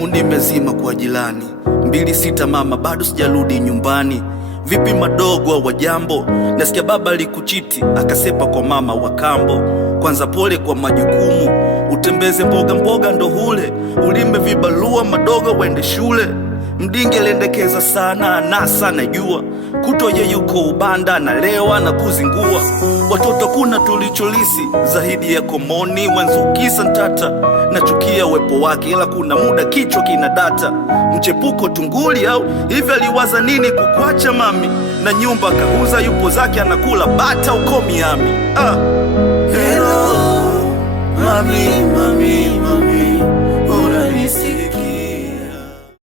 Simu nimezima kwa jirani, 26 mama bado sijarudi nyumbani. Vipi madogo wa jambo, nasikia baba likuchiti akasepa kwa mama wa kambo. Kwanza pole kwa majukumu, utembeze mboga mboga ndo hule, ulime vibalua madogo wende shule. Mdinge lendekeza sana na sana jua, kuto ye yuko ubanda na lewa na kuzingua. Watoto kuna tulicholisi zaidi ya komoni, wenzukisa ntata nachukia uwepo wake, ila kuna muda kichwa kina data. Mchepuko tunguli au hivi aliwaza nini kukwacha mami, na nyumba kauza yupo zake anakula bata uko Miami. Hello mami, mami